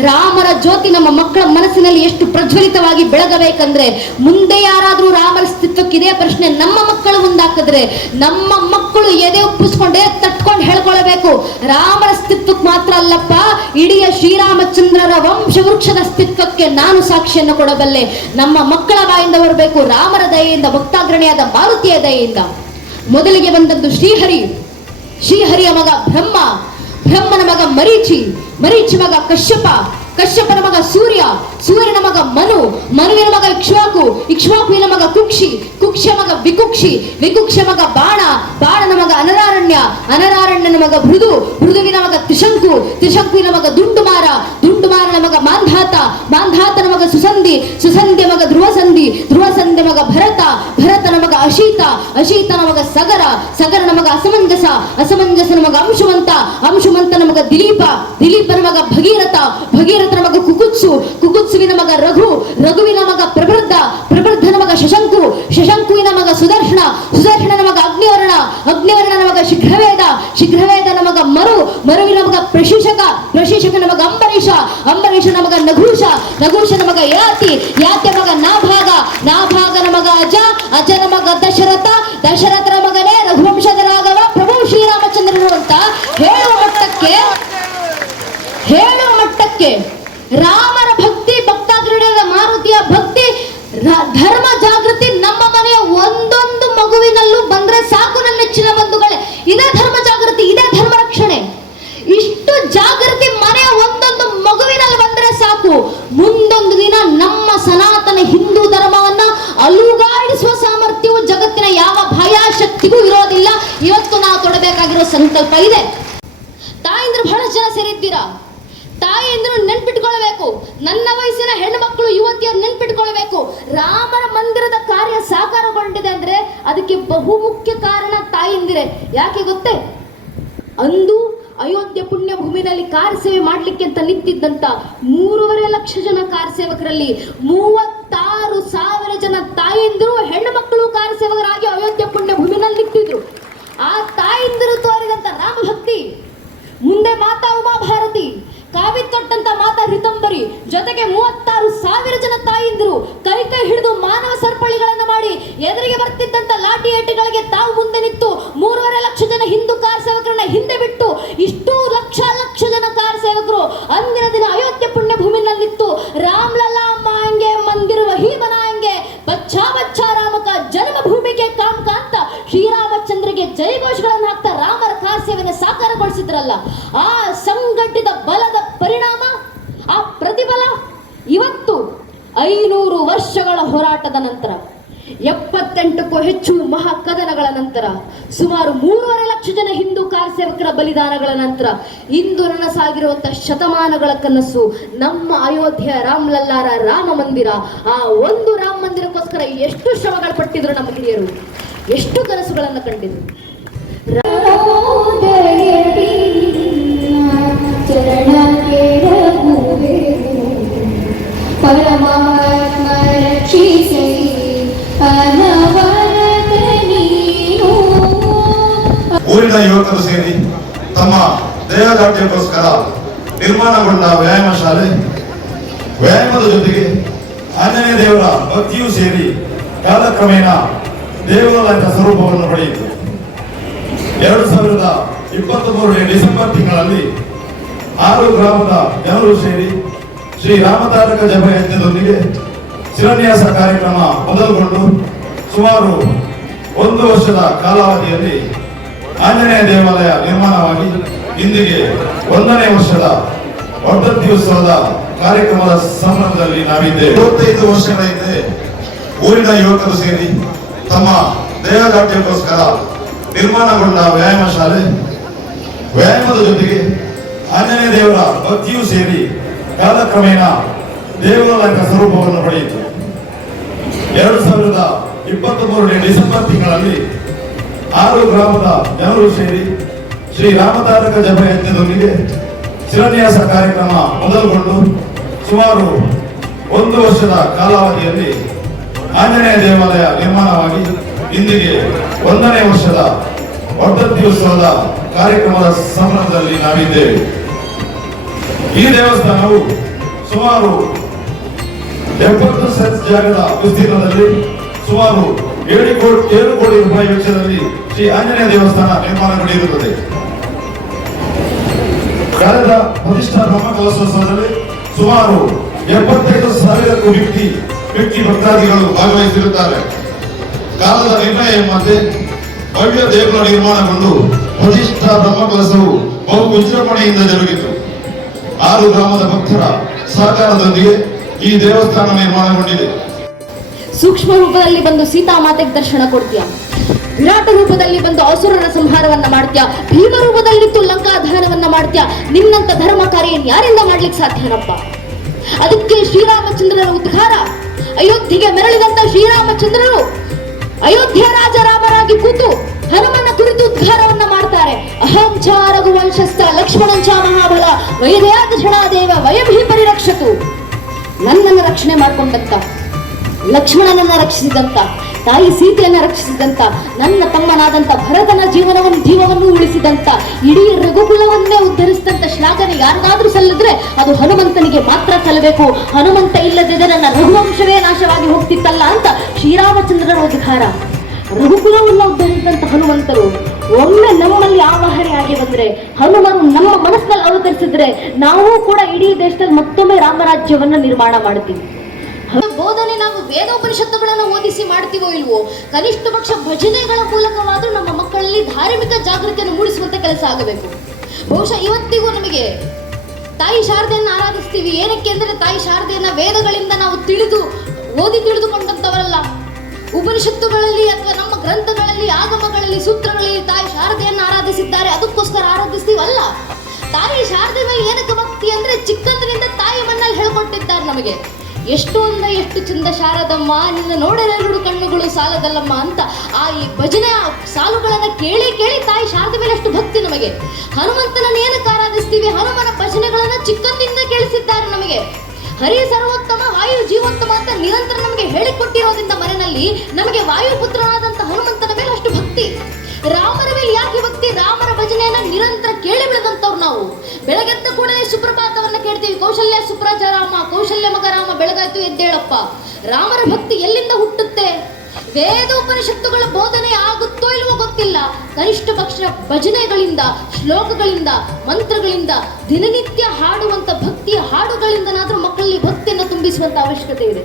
ರಾಮರ ಜ್ಯೋತಿ ನಮ್ಮ ಮಕ್ಕಳ ಮನಸ್ಸಿನಲ್ಲಿ ಎಷ್ಟು ಪ್ರಜ್ವಲಿತವಾಗಿ ಬೆಳಗಬೇಕಂದ್ರೆ ಮುಂದೆ ಯಾರಾದರೂ ರಾಮರ ಸ್ಥಿತ್ವಕ್ಕೆ ಇದೇ ಪ್ರಶ್ನೆ ನಮ್ಮ ಮಕ್ಕಳು ಮುಂದಾಕಿದ್ರೆ ನಮ್ಮ ಮಕ್ಕಳು ಎದೆ ಒಪ್ಪಿಸ್ಕೊಂಡೆ ತಟ್ಕೊಂಡು ಹೇಳ್ಕೊಳ್ಬೇಕು. ರಾಮರ ಸ್ಥಿತ್ವಕ್ಕೆ ಮಾತ್ರ ಅಲ್ಲಪ್ಪ, ಇಡೀ ಶ್ರೀರಾಮಚಂದ್ರರ ವಂಶವೃಕ್ಷದ ಅಸ್ತಿತ್ವಕ್ಕೆ ನಾನು ಸಾಕ್ಷಿಯನ್ನು ಕೊಡಬಲ್ಲೆ. ನಮ್ಮ ಮಕ್ಕಳ ಬಾಯಿಂದ ಬರಬೇಕು, ರಾಮರ ದಯೆಯಿಂದ, ಭಕ್ತಾಗ್ರಣಿಯಾದ ಮಾರುತಿಯ ದಯೆಯಿಂದ. ಮೊದಲಿಗೆ ಬಂದದ್ದು ಶ್ರೀಹರಿ. ಶ್ರೀಹರಿಯ ಮಗ ಬ್ರಹ್ಮ. ಬ್ರಹ್ಮನ ಮಗ ಮರೀಚಿ ಮರೀಚಿ ಮಗ ಕಶ್ಯಪ, ಕಶ್ಯಪನ ಮಗ ಸೂರ್ಯ, ಸೂರ್ಯನ ಮಗ ಮನು, ಮನುವಿನ ಮಗ ಇಕ್ಷ್ವಾಕು, ಇಕ್ಷ್ವಾಕುವಿನ ಮಗ ಕುಕ್ಷಿ ಕುಕ್ಷ ಮಗ ವಿಕುಕ್ಷಿ ವಿಕುಕ್ಷ ಮಗ ಬಾಣ, ಬಾಣನ ಮಗ ಅನರಾರಣ್ಯ, ಅನರಾರಣ್ಯನ ಮಗ ಮೃದು, ಮೃದುವಿನ ಮಗ ತ್ರಿಶಂಕು, ತ್ರಿಶಂಕುವಿನ ಮಗ ದುಂಡುಮಾರ, ದುಂಡುಮಾರನ ಮಗ ಮಾಂಧಾತ ಮಾಂಧಾತನ ಮಗ ಸುಸಂಧಿ ಸಂಧಿ, ಧ್ರುವ ಧ್ರುವಸಂಧಿ ಧ್ರುವಸಂಧಿ ಮಗ ಭರತ, ಭರತನ ಮಗ ಅಶೀತ, ಅಶೀತನ ಮಗ ಸಗರ ಸಗರ ನಮಗ ಅಸಮಂಜಸ, ಅಸಮಂಜಸನ ಮಗ ಅಂಶುವಂತ ಅಂಶುಮಂತನ ಮಗ ದಿಲೀಪ, ದಿಲೀಪನ ಮಗ ಭಗೀರಥ, ಭಗೀರಥನ ಮಗ ಕುಕುತ್ಸು, ಕುಕುತ್ಸುವಿನ ಮಗ ರಘು, ರಘುವಿನ ಮಗ ಪ್ರಬೃದ್ಧ, ಪ್ರಬೃದ್ಧನ ಮಗ ಶಶಂಕು, ಶಶಂಕುವಿನ ಮಗ ಸುದರ್ಶನ, ಸುದರ್ಶನನ ಮಗ ಅಗ್ನಿವರ್ಣ, ಅಗ್ನಿವರ್ಣನ ಮಗ ಶೀಘ್ರವೇದ ಶಿಖ್ರ ಮಗ ಮರು ಮರುವಿನ ಪ್ರಶಿಕ್ಷಕ ನಮಗ ಅಂಬರೀಷ ಅಂಬರೀಷ ನಮಗ ನಘುಷ ನಘುಷ ನಮಗ ಯಾತಿ ಯಾತಿ ನಮಗ ನಾಭಾಗ ನಾಭಾಗ ನಮಗ ಅಜ ಅಜ ನಮಗ ಮಗ ದಶರಥ ದಶರಥನ ಮಗನೇ ರಘುವಂಶದ ರಾಘವ, ಪ್ರಭು ಶ್ರೀರಾಮಚಂದ್ರನು ಅಂತ ಹೇಳುವ ಮಟ್ಟಕ್ಕೆ ಹೇಳುವ ಮಟ್ಟಕ್ಕೆ ರಾಮರ ಭಕ್ತಿ ಭಕ್ತಾದೃಢದ ಮಾರುತಿಯ ಭಕ್ತಿ ಧರ್ಮ ಜಾಗೃತಿ ನಮ್ಮ ಮನೆಯ ಒಂದೊಂದು ಮಗುವಿನಲ್ಲೂ ಬಂದ್ರೆ ಸಾಕು ನನ್ನ ನೆಚ್ಚಿನ ಬಂಧುಗಳೇ. ಇದೇ ಧರ್ಮ ಜಾಗೃತಿ ಇದೇ ಧರ್ಮ ರಕ್ಷಣೆ ಇಷ್ಟು ಜಾಗೃತಿ ಮನೆ ಒಂದೊಂದು ಮಗುವಿನಲ್ಲಿ ಬಂದ್ರೆ ಸಾಕು. ಮುಂದೊಂದು ದಿನ ನಮ್ಮ ಸನಾತನ ಹಿಂದೂ ಧರ್ಮವನ್ನ ಅಲುಗಾಡಿಸುವ ಸಾಮರ್ಥ್ಯವು ಜಗತ್ತಿನ ಯಾವ ಭಯಾಶಕ್ತಿಗೂ ಇರೋದಿಲ್ಲ. ಇವತ್ತು ನಾವು ತೊಡಬೇಕಾಗಿರೋ ಸಂಕಲ್ಪ ಇದೆ. ತಾಯಿಂದ್ರು ಬಹಳ ಜನ ಸೇರಿದ್ದೀರಾ? ತಾಯಂದ್ರು ನೆನ್ಪಿಟ್ಕೊಳ್ಬೇಕು. ನನ್ನ ವಯಸ್ಸಿನ ಹೆಣ್ಮಕ್ಳು ಯುವತಿಯರು ನೆನ್ಪಿಟ್ಕೊಳ್ಬೇಕು. ರಾಮರ ಮಂದಿರದ ಕಾರ್ಯ ಸಾಕಾರಗೊಂಡಿದೆ ಅಂದ್ರೆ ಅದಕ್ಕೆ ಬಹುಮುಖ್ಯ ಕಾರಣ ತಾಯಿಂದಿರೆ. ಯಾಕೆ ಗೊತ್ತೇ? ಅಂದು ಅಯೋಧ್ಯೆ ಪುಣ್ಯ ಭೂಮಿನಲ್ಲಿ ಕಾರ್ ಸೇವೆ ಮಾಡಲಿಕ್ಕೆ ಅಂತ ನಿಂತಿದ್ದಂತ ಮೂರುವರೆ ಲಕ್ಷ ಜನ ಕಾರ್ ಸೇವಕರಲ್ಲಿ ಮೂವತ್ತಾರು ಸಾವಿರ ಜನ ತಾಯಂದಿರು ಹೆಣ್ಣು ಮಕ್ಕಳು ಕಾರ್ ಸೇವಕರಾಗಿ ಅಯೋಧ್ಯೆ ಪುಣ್ಯ ಭೂಮಿನಲ್ಲಿ ನಿಂತಿದ್ರು. ಆ ತಾಯಂದಿರು ತೋರಿದಂತ ರಾಮಭಕ್ತಿ, ಮುಂದೆ ಮಾತಾ ಉಮಾ ಭಾರತಿ ಕಾವಿ ತೊಟ್ಟಂತ ಮಾತಾ ಹಿತಂಬರಿ, ಜೊತೆಗೆ ಮೂವತ್ತಾರು ಸಾವಿರ ಜನ ತಾಯಂದಿರು ಕೈ ಕೈ ಹಿಡಿದು ಮಾನವ ಸರ್ಪಳಿಗಳನ್ನು ಮಾಡಿ ಎದುರಿಗೆ ಬರ್ತಿದ್ದಂತ ಲಾಠಿ ಏಟುಗಳಿಗೆ ತಾವು ಮುಂದೆ ನಿಂತು ಮೂರುವರೆ ಲಕ್ಷ ಜನ ಹಿಂದೂ ಕಾರ್ ಸೇವಕರನ್ನ ಹಿಂದೆ ಬಿಟ್ಟು ಇಷ್ಟು ಲಕ್ಷ ಲಕ್ಷ ಜನ ಕಾರ್ ಸೇವಕರು ಅಂದಿನ ದಿನ ಅಯೋಧ್ಯೆ ಪುಣ್ಯ ಭೂಮಿನಲ್ಲಿತ್ತು ರಾಮ್ಲಲ್ಲಾ ಮಾಂಗೆ ಮಂದಿರ ವಹಿ ಬನಾಯಂಗೆ ಬಚ್ಚಾ ಬಚ್ಚಾ ರಾಮಕ ಜನ್ಮ ಭೂಮಿಗೆ ಕಾಮ್ ಕಾಂತ ಶ್ರೀರಾಮಚಂದ್ರಿಗೆ ಜಯಘೋಷಗಳನ್ನು ಹಾಕ್ತಾ ರಾಮರ ಕಾರ್ ಸೇವೆಯನ್ನು ಸಾಕಾರಗೊಳಿಸಿದ್ರಲ್ಲ ಆ ಸಂಘಟಿತ ಬಲದ ಪರಿಣಾಮ ಆ ಪ್ರತಿಫಲ ಇವತ್ತು ಐನೂರು ವರ್ಷಗಳ ಹೋರಾಟದ ನಂತರ, ಎಪ್ಪತ್ತೆಂಟಕ್ಕೂ ಹೆಚ್ಚು ಮಹಾ ಕದನಗಳ ನಂತರ, ಸುಮಾರು ಮೂರುವರೆ ಲಕ್ಷ ಜನ ಹಿಂದೂ ಕಾರ್ ಸೇವಕರ ಬಲಿದಾನಗಳ ನಂತರ, ಇಂದು ನನಸಾಗಿರುವಂತಹ ಶತಮಾನಗಳ ಕನಸು ನಮ್ಮ ಅಯೋಧ್ಯೆಯ ರಾಮ್ಲಲ್ಲಾರ ರಾಮ ಮಂದಿರ. ಆ ಒಂದು ರಾಮ ಮಂದಿರಕ್ಕೋಸ್ಕರ ಎಷ್ಟು ಶ್ರಮಗಳು ಪಟ್ಟಿದ್ರು ನಮ್ಮ ಹಿರಿಯರು? ಎಷ್ಟು ಕನಸುಗಳನ್ನು ಕಂಡಿದ್ರು? ದೇಹದಾಢ್ಯಕ್ಕೋಸ್ಕರ ನಿರ್ಮಾಣಗೊಂಡ ವ್ಯಾಯಾಮ ಶಾಲೆ, ವ್ಯಾಯಾಮದ ಜೊತೆಗೆ ಆಂಜನೇಯ ದೇವರ ಭಕ್ತಿಯೂ ಸೇರಿ ಕಾಲಕ್ರಮೇಣ ದೇವಾಲಯದ ಸ್ವರೂಪವನ್ನು ಪಡೆಯಿತು. ಎರಡು ಸಾವಿರದ ಇಪ್ಪತ್ತ್ ಮೂರನೇ ಡಿಸೆಂಬರ್ ತಿಂಗಳಲ್ಲಿ ಆರು ಗ್ರಾಮದ ಜನರು ಸೇರಿ ಶ್ರೀ ರಾಮತಾರಕ ಜಪ ಯಜ್ಞದೊಂದಿಗೆ ಶಿಲಾನ್ಯಾಸ ಕಾರ್ಯಕ್ರಮ ಮೊದಲುಗೊಂಡು ಸುಮಾರು ಒಂದು ವರ್ಷದ ಕಾಲಾವಧಿಯಲ್ಲಿ ಆಂಜನೇಯ ದೇವಾಲಯ ನಿರ್ಮಾಣವಾಗಿ ಇಂದಿಗೆ ಒಂದನೇ ವರ್ಷದ ವರ್ಧಂತ್ಯೋತ್ಸವದ ಕಾರ್ಯಕ್ರಮದ ಸಂಬಂಧದಲ್ಲಿ ನಾವಿದ್ದೇವೆ. ಇಪ್ಪತ್ತೈದು ವರ್ಷಗಳ ಹಿಂದೆ ಊರಿನ ಯುವಕರು ಸೇರಿ ತಮ್ಮ ದೇಹದಾಢ್ಯಕ್ಕೋಸ್ಕರ ನಿರ್ಮಾಣಗೊಂಡ ವ್ಯಾಯಾಮ ಶಾಲೆ, ವ್ಯಾಯಾಮದ ಜೊತೆಗೆ ಆಂಜನೇಯ ದೇವರ ಭಕ್ತಿಯೂ ಸೇರಿ ಕಾಲಕ್ರಮೇಣ ದೇವಾಲಯದ ಸ್ವರೂಪವನ್ನು ಪಡೆಯಿತು. ಎರಡು ಸಾವಿರದ ಇಪ್ಪತ್ತ್ ಮೂರನೇ ಡಿಸೆಂಬರ್ ತಿಂಗಳಲ್ಲಿ ಆರು ಗ್ರಾಮದ ಜನರು ಸೇರಿ ಶ್ರೀ ರಾಮತಾರಕ ಜಪ ಶಿವನ್ಯಾಸ ಶಿಲಾನ್ಯಾಸ ಕಾರ್ಯಕ್ರಮ ಮೊದಲುಗೊಂಡು ಸುಮಾರು ಒಂದು ವರ್ಷದ ಕಾಲಾವಧಿಯಲ್ಲಿ ಆಂಜನೇಯ ದೇವಾಲಯ ನಿರ್ಮಾಣವಾಗಿ ಇಂದಿಗೆ ಒಂದನೇ ವರ್ಷದ ವರ್ಧಂತ್ಯೋತ್ಸವದ ಕಾರ್ಯಕ್ರಮದ ಸಂಭ್ರಮದಲ್ಲಿ ನಾವಿದ್ದೇವೆ. ಈ ದೇವಸ್ಥಾನವು ಸುಮಾರು ಎಪ್ಪತ್ತು ಸೆನ್ಸ್ ಜಾಗದ ವಿಸ್ತೀರ್ಣದಲ್ಲಿ ಸುಮಾರು ಏಳು ಕೋಟಿ ಏಳು ಕೋಟಿ ರೂಪಾಯಿ ವೆಚ್ಚದಲ್ಲಿ ಶ್ರೀ ಆಂಜನೇಯ ದೇವಸ್ಥಾನ ನಿರ್ಮಾಣಗೊಂಡಿರುತ್ತದೆ. ಕಳೆದ ಪ್ರತಿಷ್ಠಾ ಬ್ರಹ್ಮಕಲಶೋತ್ಸವದಲ್ಲಿ ಸುಮಾರು ಎಪ್ಪತ್ತೈದು ಸಾವಿರಕ್ಕೂ ವ್ಯಕ್ತಿ ವ್ಯಕ್ತಿ ಭಕ್ತಾದಿಗಳು ಭಾಗವಹಿಸಿರುತ್ತಾರೆ. ಕಾಲದ ನಿರ್ಣಯ ಎಂಬಂತೆ ಭವ್ಯ ದೇಗುಲ ನಿರ್ಮಾಣಗೊಂಡು ಪ್ರತಿಷ್ಠಾ ಬ್ರಹ್ಮಕಲಸವು ಬಹು ವಿಜೃಂಭಣೆಯಿಂದ ಜರುಗಿತು. ಆರು ಗ್ರಾಮದ ಭಕ್ತರ ಸಹಕಾರದೊಂದಿಗೆ ಈ ದೇವಸ್ಥಾನ ನಿರ್ಮಾಣಗೊಂಡಿದೆ. ಸೂಕ್ಷ್ಮ ರೂಪದಲ್ಲಿ ಬಂದು ಸೀತಾ ಮಾತೆಗೆ ದರ್ಶನ ಕೊಡ್ತೀಯ? ವಿರಾಟ ರೂಪದಲ್ಲಿ ಬಂದು ಅಸುರರ ಸಂಹಾರವನ್ನ ಮಾಡ್ತೀಯ? ಭೀಮ ರೂಪದಲ್ಲಿತ್ತು ಲಂಕಾ ದಹನವನ್ನ ಮಾಡ್ತೀಯ? ನಿನ್ನಂತ ಧರ್ಮ ಕಾರ್ಯ ಯಾರಿಂದ ಮಾಡ್ಲಿಕ್ಕೆ ಸಾಧ್ಯನಪ್ಪ? ಅದಕ್ಕೆ ಶ್ರೀರಾಮಚಂದ್ರರ ಉದ್ಘಾರ ಅಯೋಧ್ಯೆಗೆ ಮರಳಿದಂತ ಶ್ರೀರಾಮಚಂದ್ರರು ಅಯೋಧ್ಯ ರಾಜ ರಾಮರಾಗಿ ಕೂತು ಹನುಮನ ಕುರಿತು ಉದ್ಘಾರವನ್ನ ಮಾಡ್ತಾರೆ. ಅಹಂ ಚ ರಘುವಂಶಸ್ಥ ಲಕ್ಷ್ಮಣಂ ಚ ಮಹಾಬಲ ವೈರ್ಯಾದ ದೇವ ವಯಭಿ ಪರಿರಕ್ಷತು. ನನ್ನನ್ನು ರಕ್ಷಣೆ ಮಾಡ್ಕೊಂಡಂತ, ಲಕ್ಷ್ಮಣನನ್ನ ರಕ್ಷಿಸಿದಂತ ತಾಯಿ ಸೀತೆಯನ್ನು ರಕ್ಷಿಸಿದಂತ, ನನ್ನ ತಮ್ಮನಾದಂತ ಭರತನ ಜೀವನವನ್ನು, ಜೀವವನ್ನು ಉಳಿಸಿದಂತ, ಇಡೀ ರಘುಕುಲವನ್ನೇ ಉದ್ಧರಿಸಿದಂತ ಶ್ಲಾಘನೆ ಯಾರಿಗಾದ್ರೂ ಸಲ್ಲಿದ್ರೆ ಅದು ಹನುಮಂತನಿಗೆ ಮಾತ್ರ ಸಲ್ಲಬೇಕು. ಹನುಮಂತ ಇಲ್ಲದಿದ್ದರೆ ನನ್ನ ರಘುವಂಶವೇ ನಾಶವಾಗಿ ಹೋಗ್ತಿತ್ತಲ್ಲ ಅಂತ ಶ್ರೀರಾಮಚಂದ್ರನ ಉದ್ಘಾರ ರಘುಕುಲವನ್ನ ಉದ್ಧರಿಸಿದಂತ ಹನುಮಂತರು ಒಮ್ಮೆ ನಮ್ಮಲ್ಲಿ ಆವಾಹನೆ ಆಗಿ ಬಂದ್ರೆ, ಹನುಮನ್ ನಮ್ಮ ಮನಸ್ಸಿನಲ್ಲಿ ಅವತರಿಸಿದ್ರೆ, ನಾವು ಕೂಡ ಇಡೀ ದೇಶದಲ್ಲಿ ಮತ್ತೊಮ್ಮೆ ರಾಮರಾಜ್ಯವನ್ನ ನಿರ್ಮಾಣ ಮಾಡ್ತೀವಿ. ಬೋಧನೆ ನಾವು ವೇದೋಪನಿಷತ್ತುಗಳನ್ನು ಓದಿಸಿ ಮಾಡ್ತೀವೋ ಇಲ್ವೋ, ಕನಿಷ್ಠ ಪಕ್ಷ ಭಜನೆಗಳ ಮೂಲಕವಾದರೂ ನಮ್ಮ ಮಕ್ಕಳಲ್ಲಿ ಧಾರ್ಮಿಕ ಜಾಗೃತಿಯನ್ನು ಮೂಡಿಸುವಂತೆ ಕೆಲಸ ಆಗಬೇಕು. ಬಹುಶಃ ಇವತ್ತಿಗೂ ನಮಗೆ ತಾಯಿ ಶಾರದೆಯನ್ನು ಆರಾಧಿಸ್ತೀವಿ. ಏನಕ್ಕೆ ಅಂದರೆ ತಾಯಿ ಶಾರದೆಯನ್ನು ವೇದಗಳಿಂದ ನಾವು ತಿಳಿದು, ಓದಿ ತಿಳಿದುಕೊಂಡಂಥವರಲ್ಲ. ಉಪನಿಷತ್ತುಗಳಲ್ಲಿ ಅಥವಾ ನಮ್ಮ ಗ್ರಂಥಗಳಲ್ಲಿ, ಆಗಮಗಳಲ್ಲಿ, ಸೂತ್ರಗಳಲ್ಲಿ ತಾಯಿ ಶಾರದೆಯನ್ನು ಆರಾಧಿಸಿದ್ದಾರೆ. ಅದಕ್ಕೋಸ್ಕರ ಆರಾಧಿಸ್ತೀವಲ್ಲ ತಾಯಿ ಶಾರದೆ ಮೇಲೆ ಏನಕ್ಕೆ ಭಕ್ತಿ ಅಂದ್ರೆ ಚಿಕ್ಕಂದಿನಿಂದ ತಾಯಿ ಮನ್ನಲ್ಲಿ ಹೇಳ್ಕೊಟ್ಟಿದ್ದಾರೆ ನಮಗೆ. ಎಷ್ಟು ಅಂದ ಎಷ್ಟು ಚಂದ ಶಾರದಮ್ಮ, ನಿನ್ನ ನೋಡಲೆರಡು ಕಣ್ಣುಗಳು ಸಾಲದಲ್ಲಮ್ಮ ಅಂತ ಆ ಈ ಭಜನೆ ಸಾಲುಗಳನ್ನ ಕೇಳಿ ಕೇಳಿ ತಾಯಿ ಶಾರದ ಮೇಲೆ ಅಷ್ಟು ಭಕ್ತಿ ನಮಗೆ. ಹನುಮಂತನನ್ನು ಏನಕ್ಕೆ ಆರಾಧಿಸ್ತೀವಿ, ಹನುಮನ ಭಜನೆಗಳನ್ನ ಚಿಕ್ಕಂದಿಂದ ಕೇಳಿಸಿದ್ದಾರೆ ನಮಗೆ. ಹರಿ ಸರ್ವೋತ್ತಮ, ವಾಯು ಜೀವೋತ್ತಮ ಅಂತ ನಿರಂತರ ನಮಗೆ ಹೇಳಿಕೊಟ್ಟಿರೋದ್ರಿಂದ ಮನೆಯಲ್ಲಿ ನಮಗೆ ವಾಯುಪುತ್ರನಾದಂಥ ಹನುಮಂತನ ಮೇಲೆ ಅಷ್ಟು ಭಕ್ತಿ. ರಾಮನ ಮೇಲೆ ಯಾಕೆ ಭಕ್ತಿ? ರಾಮರ ಭಜನೆಯನ್ನ ನಿರಂತರ ಕೇಳಿ ಬೆಳೆದಂಥವ್ರು ನಾವು. ಬೆಳಗ್ಗೆದ್ದ ಕೂಡಲೇ ಸುಪ್ರಭಾತವನ್ನ ಕೇಳ್ತೀವಿ, ಕೌಶಲ್ಯ ಸುಪ್ರಾಜ ರಾಮ ಕೌಶಲ್ಯ ಮಗ ರಾಮ ಬೆಳಗಾಯ್ತು ಎದ್ದೇಳಪ್ಪ. ರಾಮರ ಭಕ್ತಿ ಎಲ್ಲಿಂದ ಹುಟ್ಟುತ್ತೆ? ವೇದೋಪನಿಷತ್ತುಗಳ ಬೋಧನೆ ಆಗುತ್ತೋ ಇಲ್ವೋ ಗೊತ್ತಿಲ್ಲ. ಕನಿಷ್ಠ ಪಕ್ಷ ಭಜನೆಗಳಿಂದ, ಶ್ಲೋಕಗಳಿಂದ, ಮಂತ್ರಗಳಿಂದ, ದಿನನಿತ್ಯ ಹಾಡುವಂತ ಭಕ್ತಿಯ ಹಾಡುಗಳಿಂದನಾದ್ರೂ ಮಕ್ಕಳಲ್ಲಿ ಭಕ್ತಿಯನ್ನು ತುಂಬಿಸುವಂತ ಅವಶ್ಯಕತೆ ಇದೆ.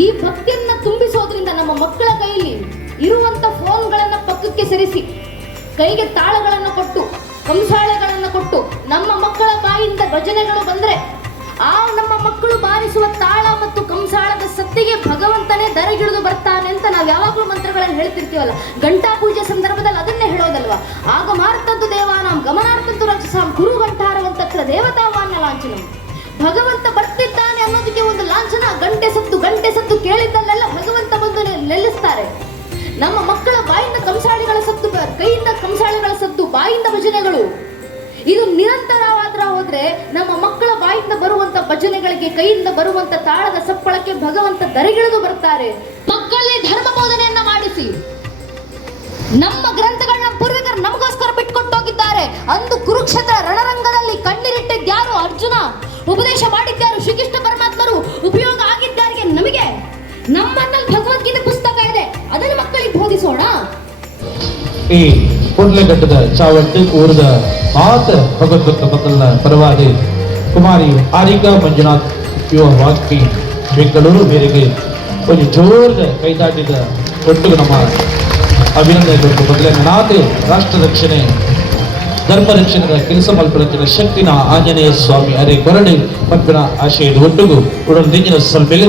ಈ ಭಕ್ತಿಯನ್ನ ತುಂಬಿಸೋದ್ರಿಂದ ನಮ್ಮ ಮಕ್ಕಳ ಕೈಯಲ್ಲಿ ಇರುವಂತ ಫೋನ್ಗಳನ್ನ ಪಕ್ಕಕ್ಕೆ ಸರಿಸಿ, ಕೈಗೆ ತಾಳಗಳನ್ನು ಕೊಟ್ಟು, ಕಂಸಾಳೆಗಳನ್ನು ಕೊಟ್ಟು ನಮ್ಮ ಮಕ್ಕಳ ಬಾಯಿಂದ ಭಜನೆಗಳು ಬಂದ್ರೆ ಆ ನಮ್ಮ ಮಕ್ಕಳು ಬಾರಿಸುವ ತಾಳ ಮತ್ತು ಕಂಸಾಳದ ಸತ್ತಿಗೆ ಭಗವಂತನೇ ದರಗಿಳಿದು ಬರ್ತಾನೆ ಅಂತ ನಾವು ಯಾವಾಗಲೂ ಮಂತ್ರಗಳಲ್ಲಿ ಹೇಳ್ತಿರ್ತೀವಲ್ಲ. ಗಂಟಾ ಪೂಜೆ ಸಂದರ್ಭದಲ್ಲಿ ಅದನ್ನೇ ಹೇಳೋದಲ್ವಾ? ಆಗ ಮಾರ್ತದ್ದು ದೇವಾನಾಂ ಗಮನಾರ್ಥದ್ದು ರಕ್ಷಸಾಂ ಗುರು ಗಂಟಾರವಂತತ್ರ ದೇವತಾವಾನ್ಯ ಲಾಂಛನ. ಭಗವಂತ ಬರ್ತಿದ್ದಾನೆ ಅನ್ನೋದಕ್ಕೆ ಒಂದು ಲಾಂಛನ, ಗಂಟೆ ಸತ್ತು ಗಂಟೆ ಸತ್ತು ಕೇಳಿದ್ದಲ್ಲೆಲ್ಲ ಭಗವಂತ ಬಂದು ನೆಲೆಸ್ತಾರೆ ನಮ್ಮ ಮಕ್ಕಳ ಬಾಯಿಂದ ಕಂಸಾಳಿಗಳ ಸತ್ತು, ಕೈಯಿಂದ ಕಂಸಾಳಿಗಳ ಸತ್ತು, ಬಾಯಿಂದ ಭಜನೆಗಳು. ಇದು ನಿರಂತರವಾದ್ರ ಹೋದ್ರೆ ನಮ್ಮ ಮಕ್ಕಳ ಬಾಯಿಂದ ಬರುವಂತ ಭಜನೆಗಳಿಗೆ, ಕೈಯಿಂದ ಬರುವಂತ ತಾಳದ ಸಪ್ಪಳಕ್ಕೆ ಭಗವಂತ ದರೆಗಿಳಿದು ಬರ್ತಾರೆ. ಮಕ್ಕಳಲ್ಲಿ ಧರ್ಮ ಬೋಧನೆಯನ್ನ ಮಾಡಿಸಿ. ನಮ್ಮ ಗ್ರಂಥಗಳನ್ನ ಪೂರ್ವಿಕರು ನಮಗೋಸ್ಕರ ಬಿಟ್ಕೊಟ್ಟೋಗಿದ್ದಾರೆ. ಅಂದು ಕುರುಕ್ಷೇತ್ರ ರಣರಂಗದಲ್ಲಿ ಕಣ್ಣೀರಿಟ್ಟಿದ್ಯಾರು ಅರ್ಜುನ? ಉಪದೇಶ ಮಾಡಿದ್ದಾರು ಶ್ರೀಕೃಷ್ಣ ಪರಮಾತ್ಮರು. ಉಪಯೋಗ ಆಗಿದ್ದಾರಿಗೆ ನಮಗೆ. ನಮ್ಮನ್ನಲ್ಲಿ ಭಗವದ್ಗೀತೆ ಪುಸ್ತಕ ಇದೆ. ಅದನ್ನು ಮಕ್ಕಳಿಗೆ ಬೋಧಿಸೋಣ. ಈ ಕಟ್ಟದ ಚಾವಟ್ಟು ಊರದ ಆತ ಭಗವದ್ಗೀತ ಪರವಾಗಿ ಕುಮಾರಿ ಆರಿಕಾ ಮಂಜುನಾಥ್ ಯುವ ವಾಗ್ಮಿ, ಬೆಂಗಳೂರು ಮೇರೆಗೆ ಒಂದು ಜೋರದ ಕೈದಾಟಿದ ಒಟ್ಟು ನಮ್ಮ ಅಭಿನಂದನೆಗಳು ಮೊದಲೇ ನಾತೆ ರಾಷ್ಟ್ರ ರಕ್ಷಣೆ, ಧರ್ಮ ರಕ್ಷಣೆಯ ಕೆಲಸ ಮಲ್ಪಡುತ್ತಿರುವ ಶಕ್ತಿನ ಆಂಜನೇಯ ಸ್ವಾಮಿ ಅರೆ ಕೊರಡೆ ಪಂಪಿನ ಆಶಯದ ಒಟ್ಟಿಗೂ ಉಡನ್ ದಿಂಗಿನ ಸಲ್ಪೆಲೆ